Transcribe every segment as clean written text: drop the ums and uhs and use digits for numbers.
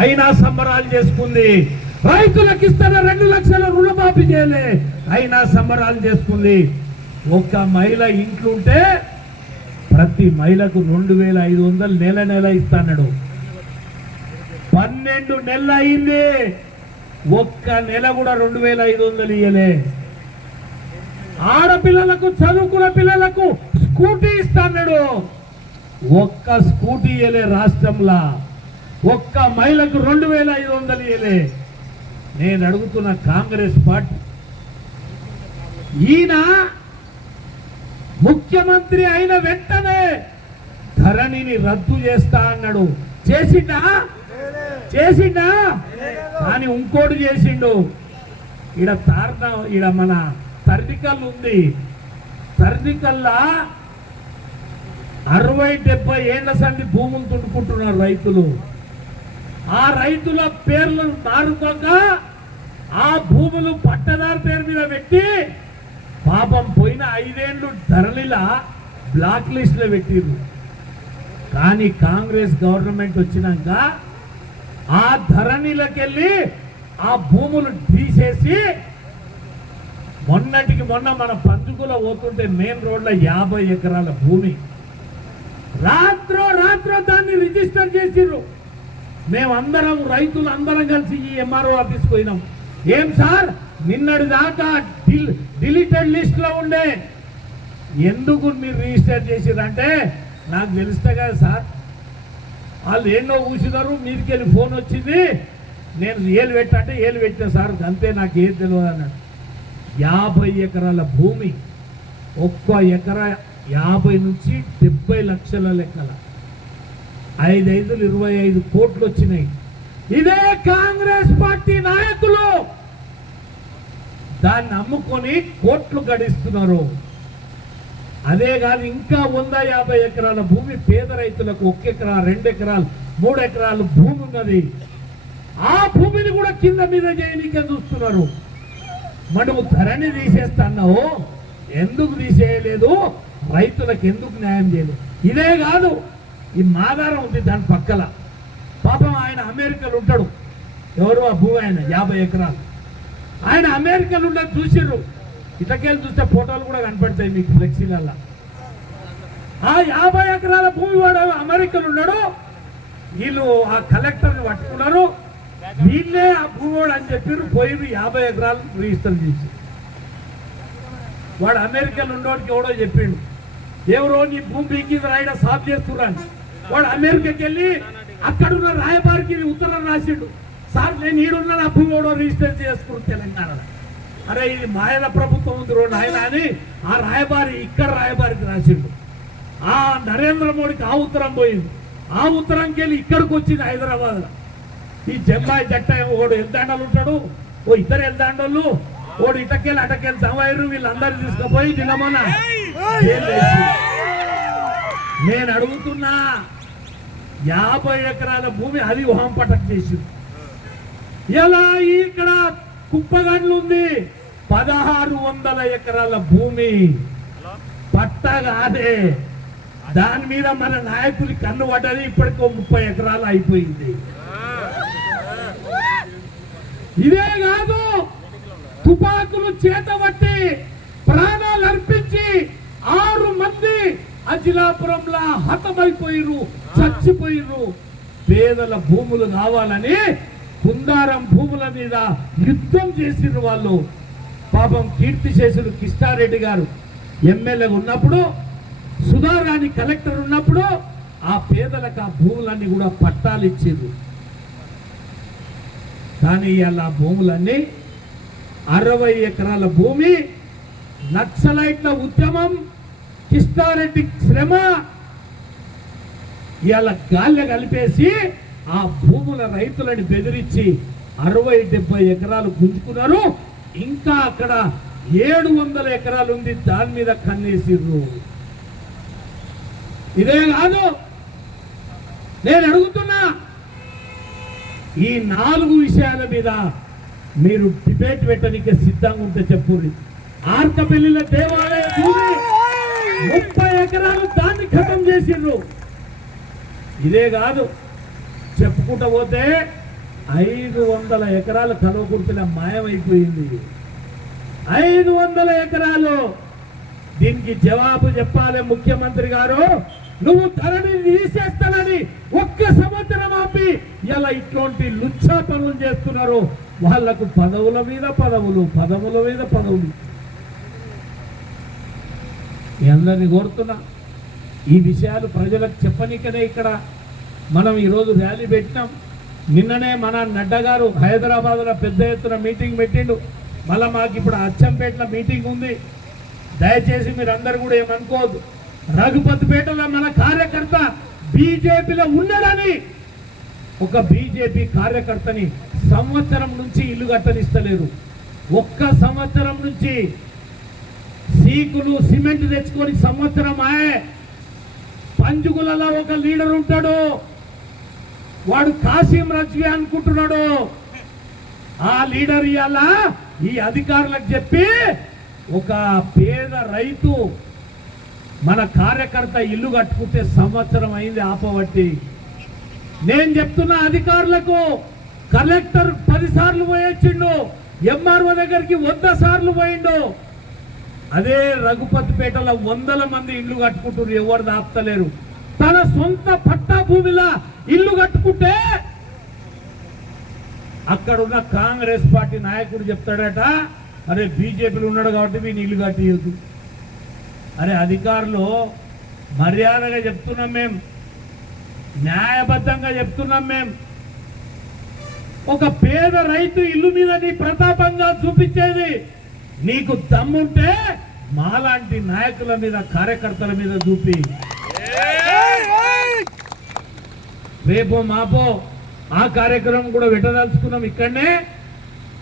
అయినా సంబరాలు చేసుకుంది. రైతులకు ఇస్తున్న 2 లక్షల రుణమాఫీ చేయలే, అయినా సంబరాలు చేసుకుంది. ఒక్క మహిళ ఇంట్లుంటే ప్రతి మహిళకు 2500 నెల నెల ఇస్తాడు. 12 నెలలు అయింది, ఒక్క నెల కూడా 2500 ఇయ్యలే. ఆడపిల్లలకు చదువుకున్న పిల్లలకు స్కూటీ ఇస్తాడు, ఒక్క స్కూటీ ఇయ్యలే. రాష్ట్రంలో ఒక్క మహిళకు 2500 ఇయ్యలే. నేను అడుగుతున్న కాంగ్రెస్ పార్టీ, ఈయన ముఖ్యమంత్రి అయిన వెంటనే ధరణిని రద్దు చేస్తా అన్నాడు. చేసిండా? కానీ ఇంకోటి చేసిండు. ఈడ మన తర్నికల్ ఉంది, తర్నికల్లా 60-70 ఏళ్ల సంది భూములు తుండుకుంటున్నారు రైతులు. ఆ రైతుల పేర్లు మారుతోగా ఆ భూములు పట్టదారు పేరు మీద పెట్టి పాపం పోయిన 5 ఏళ్ళు ధరలిలా బ్లాక్ లిస్ట్ లో పెట్టిరు. కానీ కాంగ్రెస్ గవర్నమెంట్ వచ్చినాక ఆ ధరణిలకెళ్ళి ఆ భూములు తీసేసి మొన్నటికి మొన్న మన పంచుకుల పోతుంటే మెయిన్ రోడ్ల 50 ఎకరాల భూమి రాత్రో దాన్ని రిజిస్టర్ చేసిర్రు. మేమందరం రైతులు అందరం కలిసి ఈ ఎంఆర్ఓ ఆఫీస్కి పోయినాం. ఏం సార్ నిన్నటి దాకా డిలీటెడ్ లిస్ట్ లో ఉండే, ఎందుకు మీరు రిజిస్టర్ చేసిరంటే నాకు తెలుస్తా కదా సార్, వాళ్ళు ఎన్నో కూర్చున్నారు, మీదికెళ్ళి ఫోన్ వచ్చింది, నేను ఏలు పెట్టంటే ఏలు పెట్టిన సార్, అంతే నాకు ఏం తెలియదు అన్నాడు. 50 ఎకరాల భూమి, ఒక్క ఎకరా 50 నుంచి 70 లక్షల లెక్కల, 5 25 కోట్లు వచ్చినాయి. ఇదే కాంగ్రెస్ పార్టీ నాయకులు దాన్ని అమ్ముకొని కోట్లు గడిస్తున్నారు. అదే కాదు, ఇంకా 150 ఎకరాల భూమి పేద రైతులకు 1 ఎకరా 2 ఎకరాలు 3 ఎకరాలు భూమి ఉన్నది. ఆ భూమిని కూడా కింద మీద చేయనికే చూస్తున్నారు. మనము ధరని తీసేస్తున్నావు, ఎందుకు తీసేయలేదు, రైతులకు ఎందుకు న్యాయం చేయలేదు. ఇదే కాదు, ఈ మాదారం ఉంది దాని పక్కల, పాపం ఆయన అమెరికాలో ఉంటాడు. ఎవరు ఆ భూమి ఆయన 50 ఎకరాలు, ఆయన అమెరికాలో ఉండదు చూసిర్రు. ఇటకెళ్ళి చూస్తే ఫోటోలు కూడా కనపడతాయి మీకు ఫ్లెక్సీలల్లా. ఆ 50 ఎకరాల భూమి వాడు అమెరికాలో ఉన్నాడు. వీళ్ళు ఆ కలెక్టర్ని పట్టుకున్నారు, వీళ్ళే ఆ భూమివాడు అని చెప్పారు. పోయి 50 ఎకరాలు రిజిస్టర్ చేసి వాడు అమెరికాలో ఉండేవాడికి ఎవడో చెప్పిండు, ఎవరో నీ భూమి పీకి రాయడం సాఫ్ చేస్తున్నాను. వాడు అమెరికాకి వెళ్ళి అక్కడున్న రాయబారికి ఉత్తరం రాసిండు, సార్ నేను ఈడున్న నా భూమి ఎవడో రిజిస్టర్ చేసుకున్నాను తెలంగాణలో. అరే ఇది మాయల ప్రభుత్వం ఉంది రో నాయన అని ఆ రాయబారి ఇక్కడ రాయబారికి రాసిండు. ఆ నరేంద్ర మోడీకి ఆ ఉత్తరం పోయింది, ఆ ఉత్తరంకి వెళ్ళి ఇక్కడికి వచ్చింది హైదరాబాద్లో. ఈ జమ్మాయి జట్ట ఓడు ఎల్దాండలు ఉంటాడు, ఓ ఇద్దరు ఎల్దాండోళ్ళు, ఓడు ఇటకెళ్ళి అటకెళ్ళి జమాయిరు, వీళ్ళందరూ తీసుకుపోయి నిన్నమన్నా. నేను అడుగుతున్నా, 50 ఎకరాల భూమి అది వాంపటకు చేసింది. ఇలా ఇక్కడ కుప్పగండ్లు ఉంది, 1600 ఎకరాల భూమి పట్టా కాదే, దాని మీద మన నాయకులు కన్ను పడ్డది. ఇప్పటికో 30 ఎకరాలు అయిపోయింది. ఇదే కాదు, తుపాకులు చేతబట్టి ప్రాణాలు అర్పించి 6 మంది అజిలాపురంలో హతమైపోయిరు, చచ్చిపోయిరు. పేదల భూములు కావాలని కుందారం భూముల మీద యుద్ధం చేసిరు వాళ్ళు. పాపం కీర్తిశేషులు కిష్టారెడ్డి గారు ఎమ్మెల్యేగా ఉన్నప్పుడు, సుధారాణి కలెక్టర్ ఉన్నప్పుడు ఆ పేదలకు ఆ భూములన్నీ కూడా పట్టాలు ఇచ్చిండ్రు. కానీ ఇవాళ ఆ భూములన్నీ 60 ఎకరాల భూమి నక్సలైట్ల ఉద్యమం, కిష్టారెడ్డి శ్రమ ఇవాళ గాలి కలిపేసి ఆ భూముల రైతులని బెదిరించి 60-70 ఎకరాలు గుంజుకున్నారు. ఇంకా అక్కడ 700 ఎకరాలు ఉంది, దాని మీద కన్నేసిర్రు. ఇదే కాదు, నేను అడుగుతున్నా, ఈ 4 విషయాల మీద మీరు డిబేట్ పెట్టడానికి సిద్ధంగా ఉంటే చెప్పుర్రి. ఆర్కపల్లిలో దేవాలయ భూమి 30 ఎకరాలు దాన్ని ఖతం చేసిండ్రు. ఇదే కాదు, చెప్పుకుంటూ పోతే 500 ఎకరాలు కలువకుర్తిలో మాయమైపోయింది. 500 ఎకరాలు. దీనికి జవాబు చెప్పాలి ముఖ్యమంత్రి గారు. నువ్వు ధరణి తీసేస్తానని ఒక్క సంవత్సరం ఆపి ఇలా ఇట్లాంటి లుచ్చా పనులు చేస్తున్నారు. వాళ్లకు పదవుల మీద పదవులు, పదవుల మీద పదవులు. మీ అందరినీ కోరుతున్నా, ఈ విషయాలు ప్రజలకు చెప్పనికనే ఇక్కడ మనం ఈరోజు ర్యాలీ పెట్టినాం. నిన్ననే మన నడ్డా గారు హైదరాబాద్లో పెద్ద ఎత్తున మీటింగ్ పెట్టిండు. మళ్ళీ మాకు ఇప్పుడు అచ్చంపేటలో మీటింగ్ ఉంది. దయచేసి మీరు అందరు కూడా ఏమనుకోవద్దు. రఘుపతిపేటలో మన కార్యకర్త బీజేపీలో ఉన్నాడని ఒక బీజేపీ కార్యకర్తని సంవత్సరం నుంచి ఇల్లు కట్టనిస్తలేరు. ఒక్క సంవత్సరం నుంచి సీకులు సిమెంట్ తెచ్చుకొని సంవత్సరం పంజుగులలో ఒక లీడర్ ఉంటాడు, వాడు కాసిం రజ్వీ అనుకుంటున్నాడు. ఆ లీడర్ ఇవాళ ఈ అధికారులకు చెప్పి ఒక పేద రైతు మన కార్యకర్త ఇల్లు కట్టుకుంటే సంవత్సరం అయింది ఆపబట్టి. నేను చెప్తున్నా అధికారులకు, కలెక్టర్ 10 సార్లు పోయొచ్చిండు, ఎంఆర్ఓ దగ్గరికి 100 సార్లు పోయిండు. అదే రఘుపతిపేటలో 100 మంది ఇల్లు కట్టుకుంటున్నారు, ఎవరు దాపుతలేరు. తన సొంత పట్టా భూమిలా ఇల్లు కట్టుకుంటే అక్కడున్న కాంగ్రెస్ పార్టీ నాయకుడు చెప్తాడట, అరే బీజేపీలో ఉన్నాడు కాబట్టి వీని ఇల్లు కట్టియద్దు. అరే అధికారులు మర్యాదగా చెప్తున్నాం, మేము న్యాయబద్ధంగా చెప్తున్నాం. మేము ఒక పేద రైతు ఇల్లు మీద నీ ప్రతాపంగా చూపించేది నీకు దమ్ముంటే మాలాంటి నాయకుల మీద, కార్యకర్తల మీద చూపి. రేపో మాపో ఆ కార్యక్రమం కూడా పెట్టదలుచుకున్నాం. ఇక్కడనే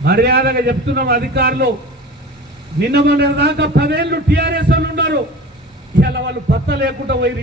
మర్యాదగా చెప్తున్నాం అధికారులు. నిన్న మొన్న దాకా 10 ఏళ్ళు టీఆర్ఎస్ వాళ్ళు ఉన్నారు, ఇలా వాళ్ళు పత్త లేకుండా పోయి